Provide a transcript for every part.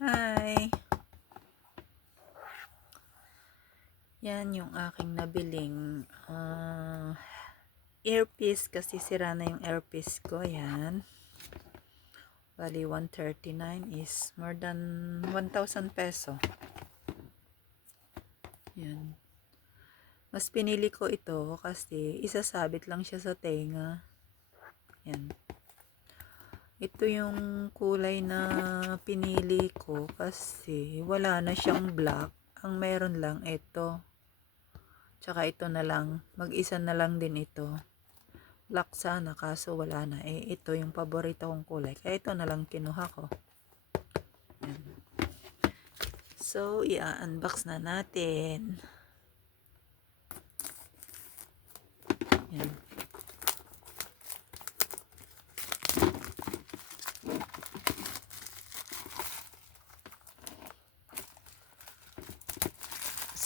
Hi! Yan yung aking nabiling earpiece kasi sira na yung earpiece ko. Yan. Bali, 139 is more than 1,000 peso. Yan. Mas pinili ko ito kasi isasabit lang siya sa tenga. Yan. Ito yung kulay na pinili ko kasi wala na siyang black. Ang meron lang ito. Tsaka ito na lang. Mag-isa na lang din ito. Black sana kaso wala na. Ito yung paborito kong kulay. Kaya ito na lang kinuha ko. Yan. So, i-unbox na natin. Yan.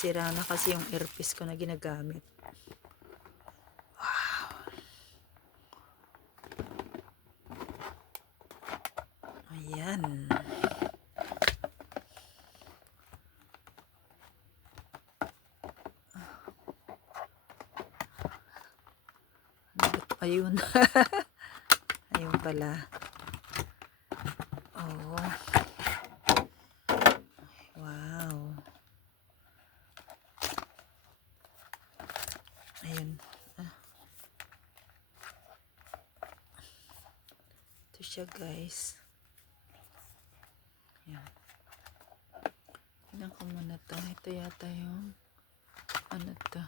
Sira na kasi yung earpiece ko na ginagamit. Wow! Ayan. Ayun. Ayun pala. Oh. Wow. Ayun. Ito siya, guys. Yan. Tignan ko muna to. Ito yata yung ano to.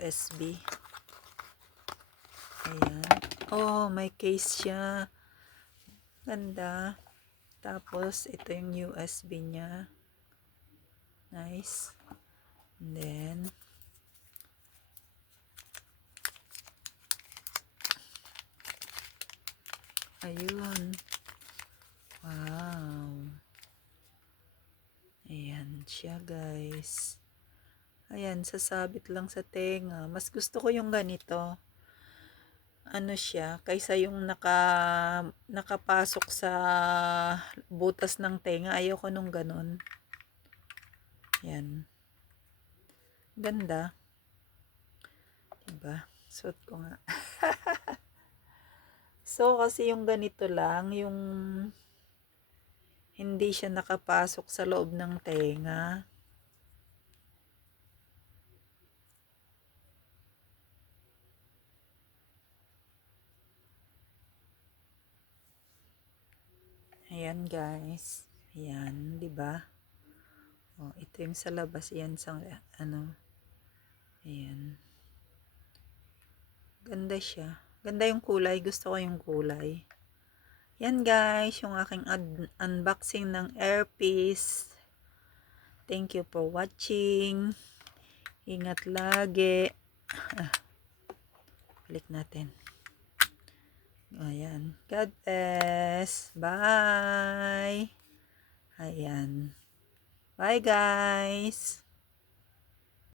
USB. Ayan. Oh, may case siya. Ganda. Tapos, ito yung USB niya. Nice. And then, ayun. Wow. Ayan siya, guys. Ayan, sasabit lang sa tenga. Mas gusto ko yung ganito. Ano siya, kaysa yung nakapasok sa butas ng tenga. Ayoko nung ganun. Yan. Ganda. Diba? Suot ko nga. So, kasi yung ganito lang, yung hindi siya nakapasok sa loob ng tenga. Ayan, guys. Ayan, 'di ba? Oh, ito yung sa labas, yan sa ano. Ayan. Ganda siya. Ganda yung kulay, gusto ko yung kulay. Yan, guys, yung aking unboxing ng earpiece. Thank you for watching. Ingat lagi. Balik natin. Ayan. God bless. Bye. Ayan. Bye, guys.